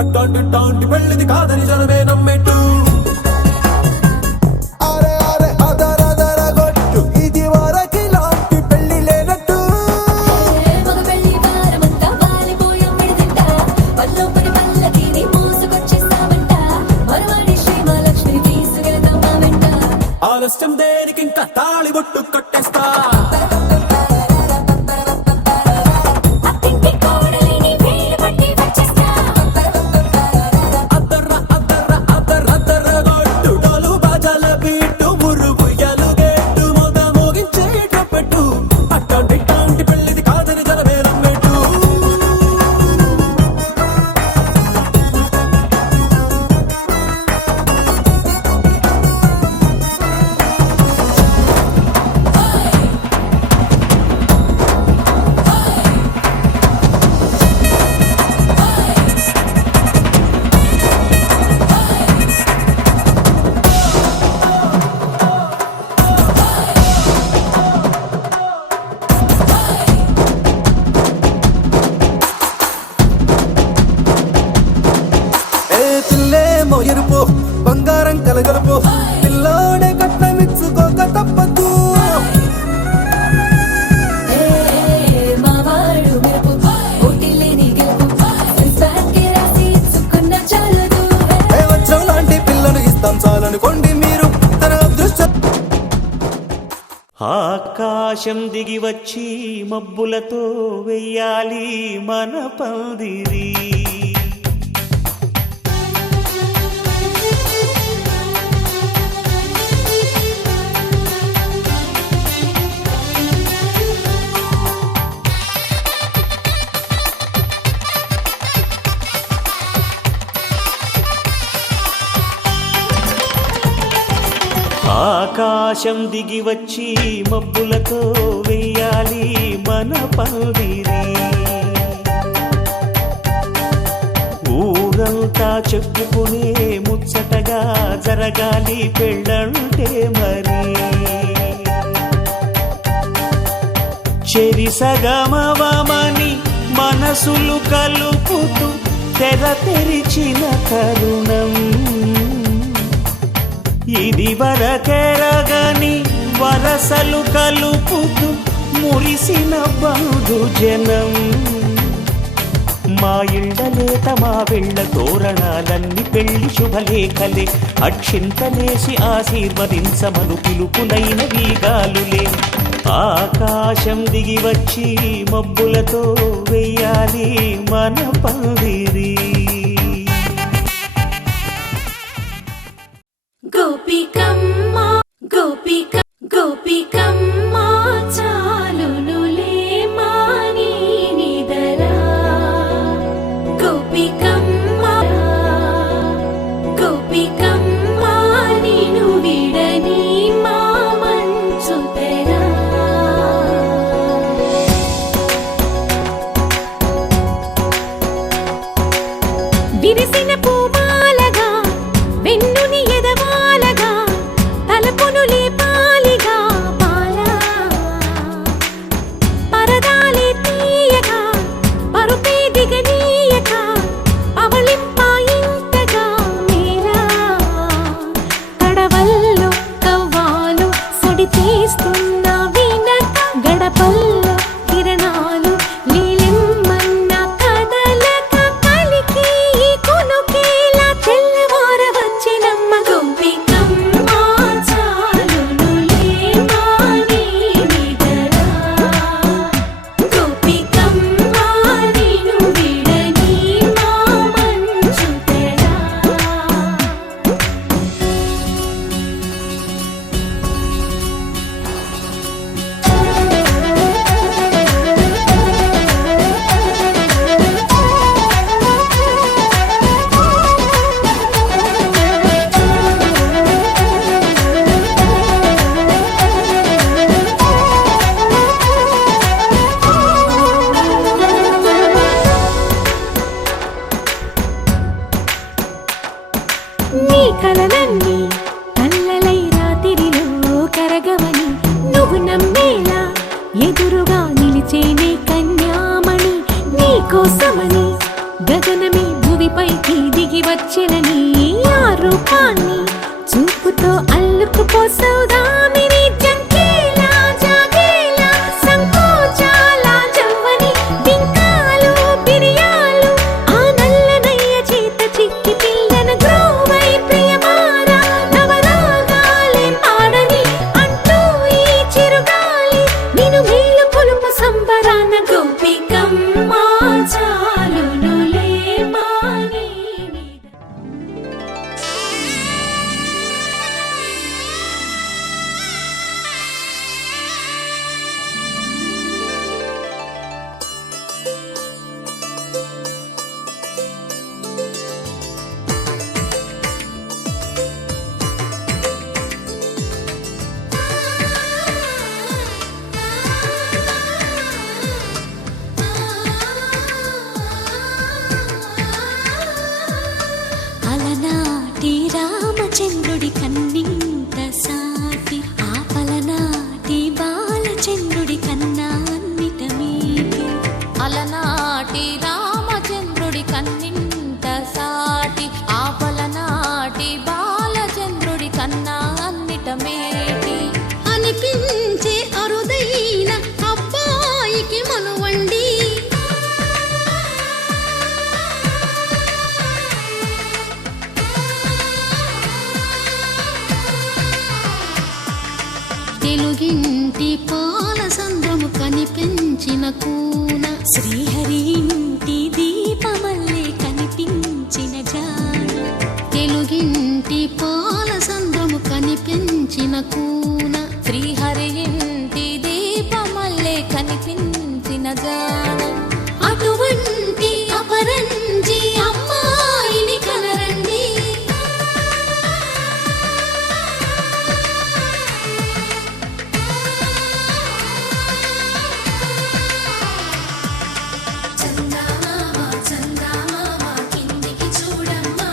అట్టాంటి పెళ్ళిది కాదని జనమే నమ్మెట్టు ఆలస్యం దేనికి ఇంకా తాళి బొట్టు కట్టేస్తా అద్దర్ర అద్దర్ర అద్దర్ర అద్దర్ర గొట్టు డోలు బాజాల బీటు మురు అనుకోండి మీరు తన అదృష్ట ఆకాశం దిగి వచ్చి మబ్బులతో వెయ్యాలి మన పందిరి. ఆకాశం దిగి వచ్చి మబ్బులతో వెయ్యాలి మన పందిరి. ఊరంతా చెప్పుకునే ముచ్చటగా జరగాలి పెళ్ళంటే మరి. చెరిసగమవమని మనసులు కలుపుతూ తెర తెరిచిన తరుణం. ఇది వరకెరగని వరసలు కలుపుతూ మురిసిన బంధుజనం. మా ఇళ్ళలేత మా వెళ్ళ తోరణాలన్నీ పెళ్లి శుభలేఖలే. అక్షింతలేసి ఆశీర్వదించమను పిలుపులైన వీగాలులే. ఆకాశం దిగి వచ్చి మబ్బులతో వెయ్యాలి మన పందిరి. గోపికమ్మ గోపిక గోపికమ్మ చాలునులే మాని నిదరా. గోపికమ్మ గోపికమ్మ నిను విడని మా మంచు తెరా. విరిసిన పూమాలగా వెన్నుని ఎదవాలగా తలపును లేపాలిగా బాలా. పరదాలే తీయక పరుపే దిగనీయక అవలింపాయింతగా మేరా. కడవల్లో కవ్వాలు సడి తీస్తున్న వినక గడపల్లో కిరణాలు లీలెమ్మన్న కదలక కలికి ఈ కొనుకేలా తెల్లవార వచ్చినమ్మ. గోపికమ్మ చాలునులే మాని నిదరా. గోపికమ్మ నిను విడని మా మంచు తెరా. నీ కలలన్నీ కల్లలై రాత్రిలో కరగవని నువ్వు నమ్మేలా ఎదురుగా నిలిచేనే కన్యామణి. నీ కోసమని గగనమే భువిపైకి దిగి వచ్చినని ఆ రూపాన్ని చూపుతో అల్లుకుపోసౌదామిని. జంకేలా జాగేలా సంకోచాల జవ్వని బింకాలు బిరియాలు ఆ నల్లనయ్య చేత చిక్కి పిల్లన గ్రోవై ప్రియమారా. నవరాగాలే పాడని అంటూ ఈ చిరుగాలి నిను మేలు కొలుపు సంబరాన. గోపికమ్మ చాలునులే మాని నిదరా. 「తెలుగింటి పాల సంద్రము కనిపించిన కూన శ్రీహరి ఇంటి దీపమల్లే కనిపించిన జాన తెలుగింటి పాల సంద్రము కనిపించిన కూన శ్రీహరి ఇంటి దీపమల్లే కనిపించిన జాన అటువంటి అపరంజి అమ్మాయిని కనరండి చందమామ చందమామ కిందికి చూడమ్మా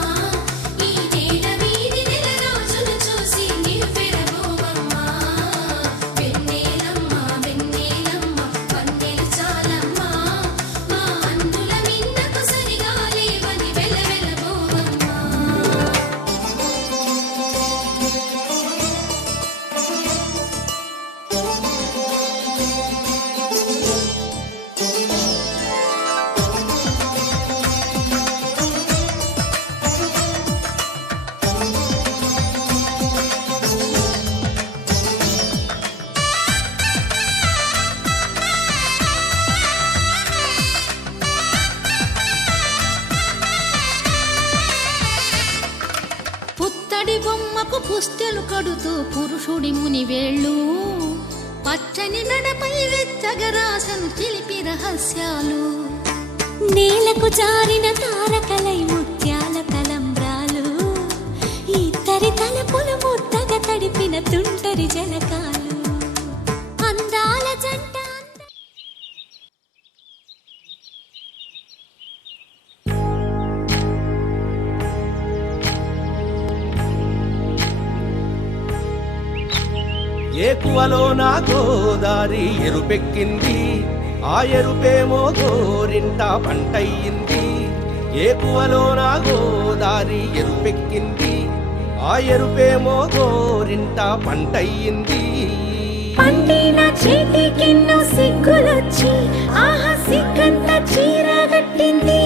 ఈ నేల వీధి నెల రోజులు చూసి నివ్వెరబోవమ్మా వెన్నెలమ్మ వెన్నెలమ్మ వన్నెలు చాలమ్మా మా అందుల మిన్నకు సరిగా లేవని వెలవెలబోవమ్మా పుత్తడి బొమ్మకు పుస్తెలు కడుతూ పురుషుడి ముని వేళ్ళు పచ్చని నడపై వెచ్చగరాసను చిలిపి రహస్యాలు నేలకు జారిన తారకలై ముత్యాల తలంబ్రాలు ఇద్దరి తలపులు ముద్దగా తడిపిన తుంటరి జలకాలు అందాల జంట ఏకువలో నా గోదారి ఎరుపెక్కింది ఆ ఎరుపేమో గోరింట పంటయ్యింది ఏకువలో నా గోదారి ఎరుపెక్కింది ఆ ఎరుపేమో గోరింట పంటయ్యింది పండిన చేతికెన్నో సిగ్గులొచ్చి ఆహా సిగ్గంత చీరగట్టింది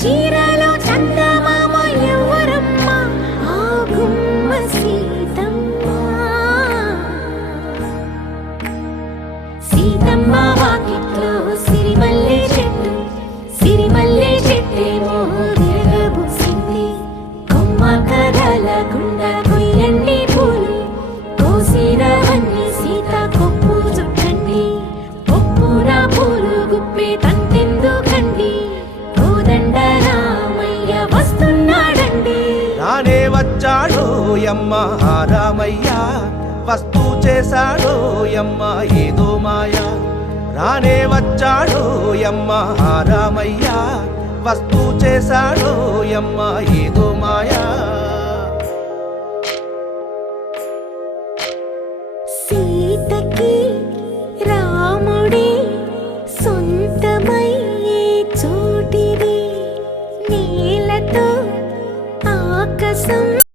చీరలో చందమామ ఎవరమ్మ ఆ గుమ్మ సీతమ్మ సీతమ్మ వాకిట్లో సిరిమల్లె చెట్టేమో విరగబూసింది కొమ్మ కదలకుండా కొయ్యండి పూలు కోసినవన్నీ సీత కొప్పు చుట్టండి ఒప్పున పూలు గుప్పే తంతెందుకండి కోదండ రామయ్య వస్తున్నాడండి రానే వచ్చాడో యమ్మ ఆ రామయ్య వస్తూ చేశాడో యమ్మ ఏదో మాయ రానే వచ్చాడో యమ్మ ఆ రామయ్య వస్తూ చేశాడో యమ్మ ఏదో